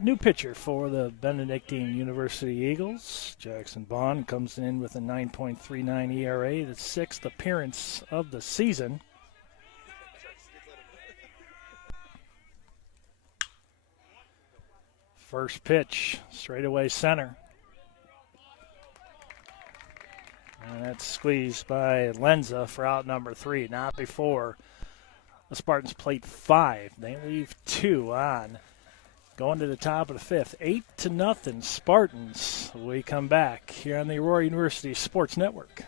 New pitcher for the Benedictine University Eagles. Jackson Bond comes in with a 9.39 ERA, the sixth appearance of the season. First pitch, straightaway center. And that's squeezed by Lenza for out number 3, not before the Spartans played 5. They leave 2 on. Going to the top of the 5th, 8-0 Spartans. We come back here on the Aurora University Sports Network.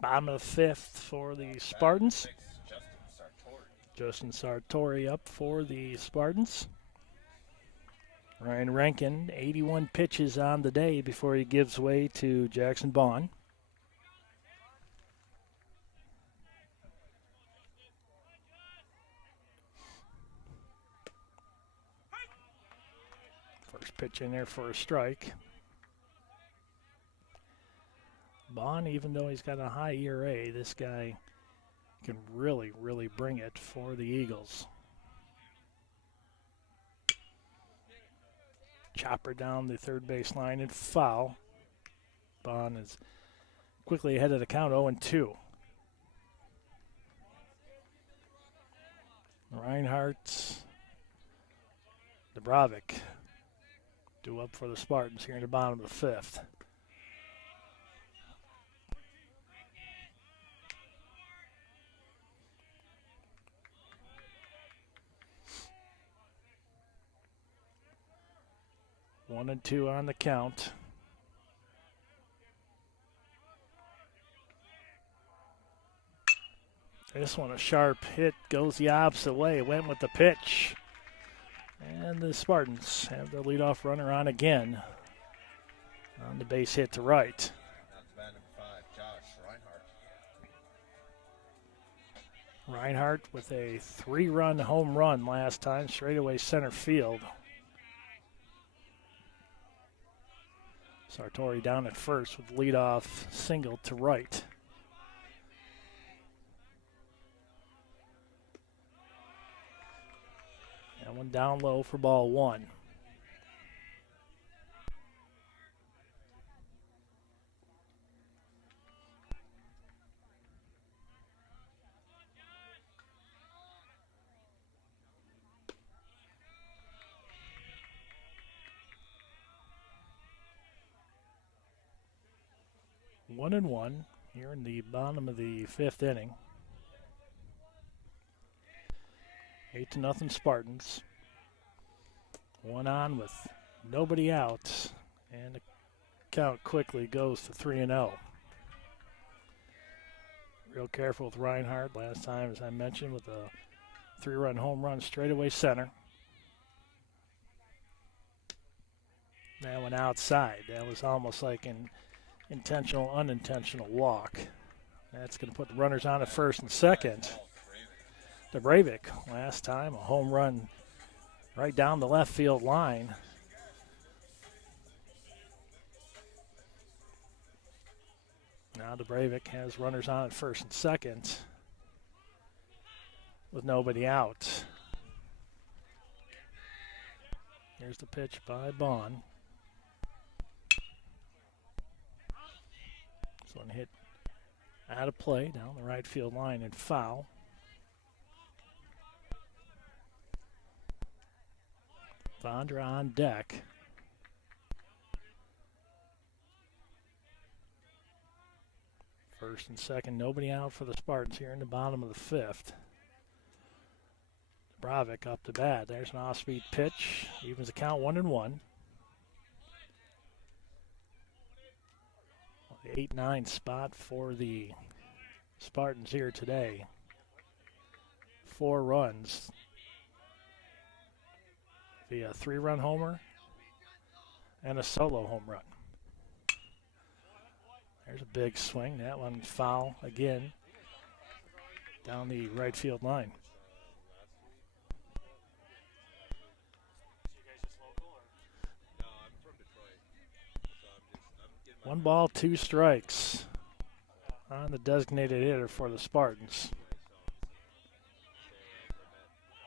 Bottom of the 5th for the Spartans. Justin Sartori up for the Spartans. Ryan Rankin, 81 pitches on the day before he gives way to Jackson Bond. First pitch in there for a strike. Bond, even though he's got a high ERA, this guy can really, really bring it for the Eagles. Chopper down the third base line and foul. Bond is quickly ahead of the count, 0-2. Reinhardt, Dubrovic due up for the Spartans here in the bottom of the 5th. One and 2 on the count. This one, a sharp hit, goes the opposite way. Went with the pitch. And the Spartans have the leadoff runner on again. On the base hit to right. Reinhardt with a 3-run home run last time, straightaway center field. Sartori down at first with leadoff single to right. And one down low for ball 1. One and 1 here in the bottom of the 5th inning. 8-0 Spartans. One on with nobody out, and the count quickly goes to 3-0. real careful with Reinhardt last time, as I mentioned, with a 3-run home run straightaway center. That went outside. That was almost like an intentional, unintentional walk. That's going to put the runners on at first and second. The Breivik, last time, a home run right down the left field line. Now the Breivik has runners on at first and second with nobody out. Here's the pitch by Bond. This one hit out of play down the right field line and foul. Vondra on deck. First and second, nobody out for the Spartans here in the bottom of the fifth. Breivik up to bat. There's an off-speed pitch. Evens the count 1-1. The 8-9 spot for the Spartans here today. 4 runs via a 3-run homer and a solo home run. There's a big swing. That one foul again down the right field line. One ball, 2 strikes on the designated hitter for the Spartans.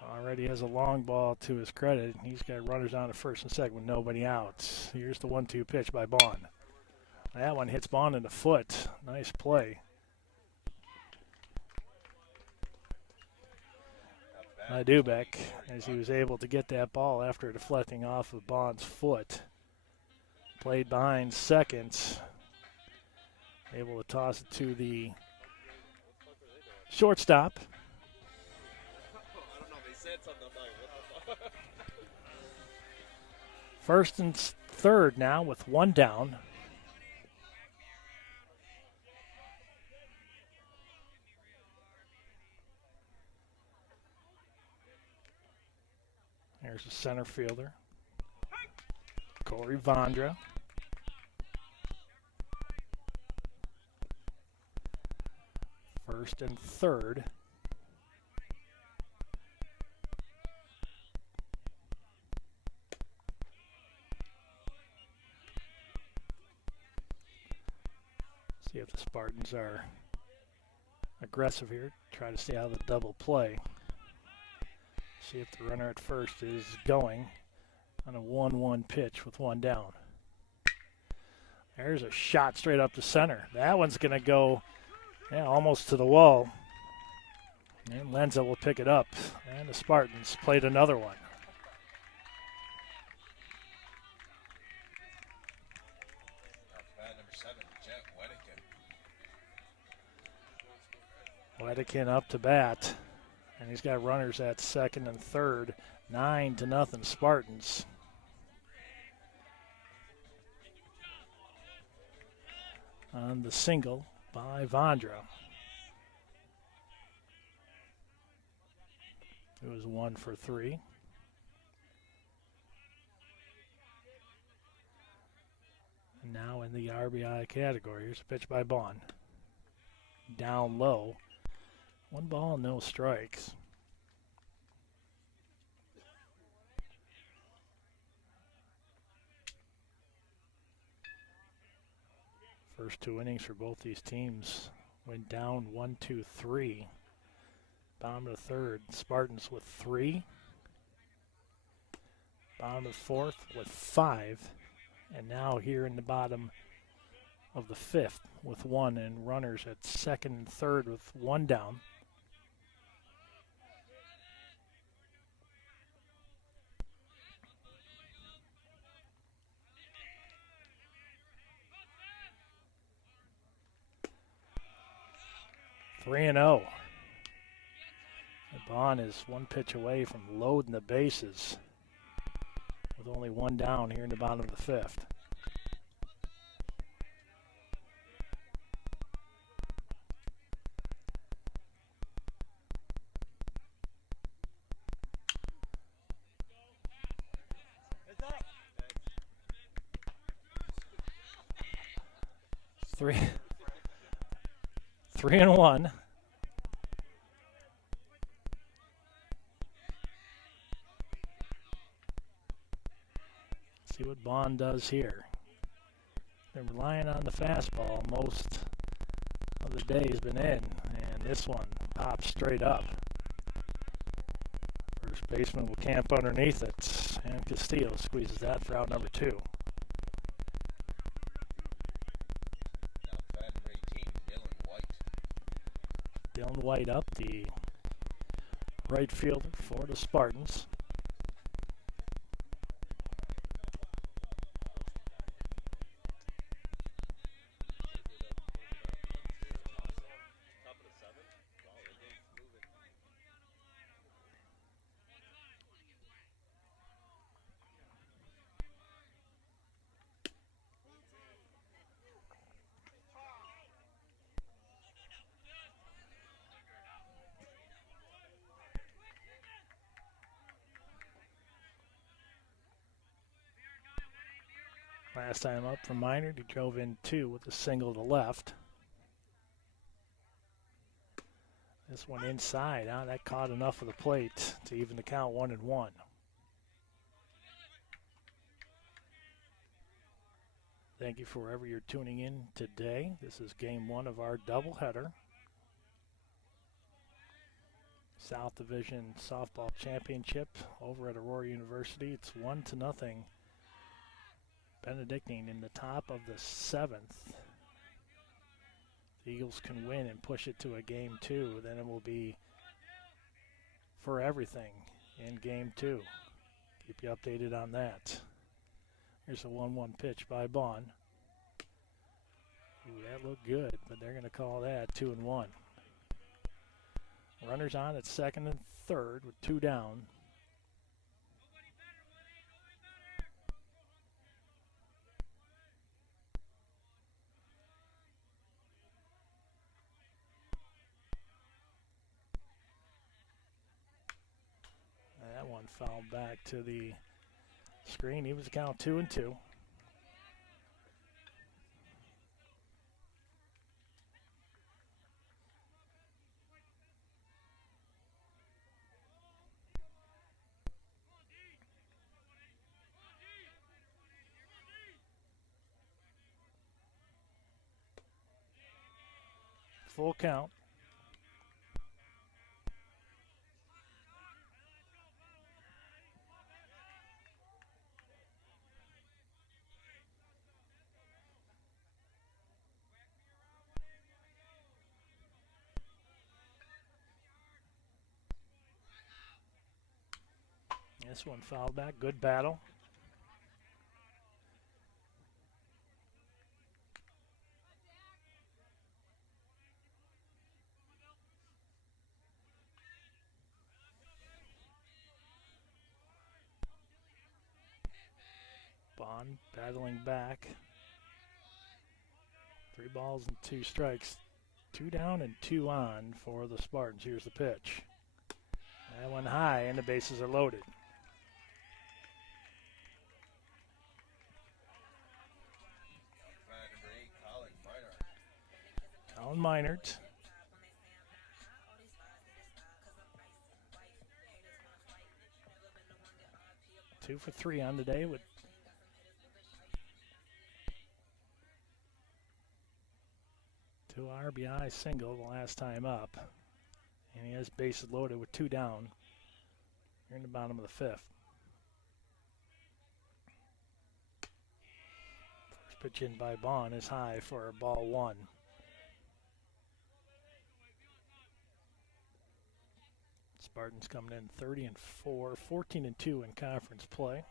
Already has a long ball to his credit. He's got runners on at first and second with nobody out. Here's the 1-2 pitch by Bond. That one hits Bond in the foot. Nice play by Dubek, as he was able to get that ball after deflecting off of Bond's foot. Played behind second. Able to toss it to the shortstop. First and third now with 1 down. There's the center fielder, Corey Vondra. First and third. See if the Spartans are aggressive here. Try to stay out of the double play. See if the runner at first is going on a 1-1 pitch with 1 down. There's a shot straight up to center. That one's going to go almost to the wall. And Lenza will pick it up. And the Spartans played another one. Wedikin up to bat. And he's got runners at second and third. 9-0 Spartans. On the single by Vondra. It was 1 for 3. And now in the RBI category, here's a pitch by Bond. Down low. 1 ball, no strikes. First 2 innings for both these teams went down 1-2-3. Bottom of the third, Spartans with 3. Bottom of the fourth with 5. And now here in the bottom of the fifth with 1, and runners at second and third with 1 down. Three and 0. Bond is 1 pitch away from loading the bases with only 1 down here in the bottom of the fifth. Three, 3-1. See what Bond does here. They're relying on the fastball. Most of the day has been in, and this one pops straight up. First baseman will camp underneath it, and Castillo squeezes that for out number 2. Dylan White up, the right fielder for the Spartans. Last time up from Minard, he drove in 2 with a single to left. This one inside, that caught enough of the plate to even the count 1-1. Thank you for wherever you're tuning in today. This is game 1 of our doubleheader. South Division Softball Championship over at Aurora University. It's 1-0. Benedictine in the top of the 7th. The Eagles can win and push it to a game 2. Then it will be for everything in game 2. Keep you updated on that. Here's a 1-1 pitch by Bond. Ooh, that looked good, but they're going to call that 2-1. Runners on at second and third with 2 down. That one fouled back to the screen. He was count 2-2. Full count. This one fouled back. Good battle. Bond battling back. 3 balls and 2 strikes. 2 down and 2 on for the Spartans. Here's the pitch. That one high, and the bases are loaded. Colin Minard. Two for 3 on the day with two RBI single the last time up. And he has bases loaded with 2 down. You're in the bottom of the 5th. First pitch in by Bond is high for ball 1. Spartans coming in 30-4, 14-2 in conference play.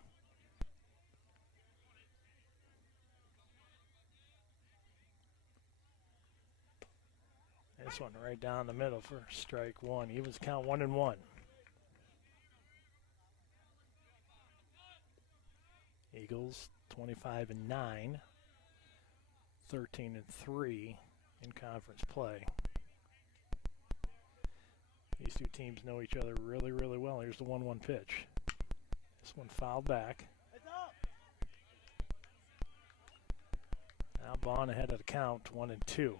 This one right down the middle for strike 1. He was count 1-1. Eagles 25-9, 13-3 in conference play. These two teams know each other really, really well. Here's the 1-1 pitch. This one fouled back. Now Bond ahead of the count, 1-2.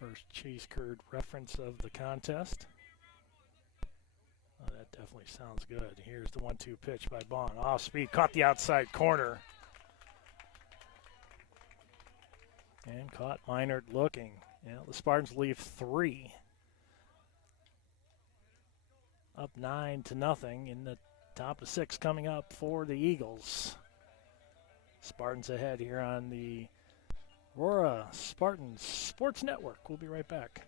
First cheese curd reference of the contest. Oh, that definitely sounds good. Here's the 1-2 pitch by Bond. Off speed, caught the outside corner. And caught Meinert looking. Yeah, the Spartans leave 3. Up 9-0 in the top of 6 coming up for the Eagles. Spartans ahead here on the Aurora Spartans Sports Network. We'll be right back.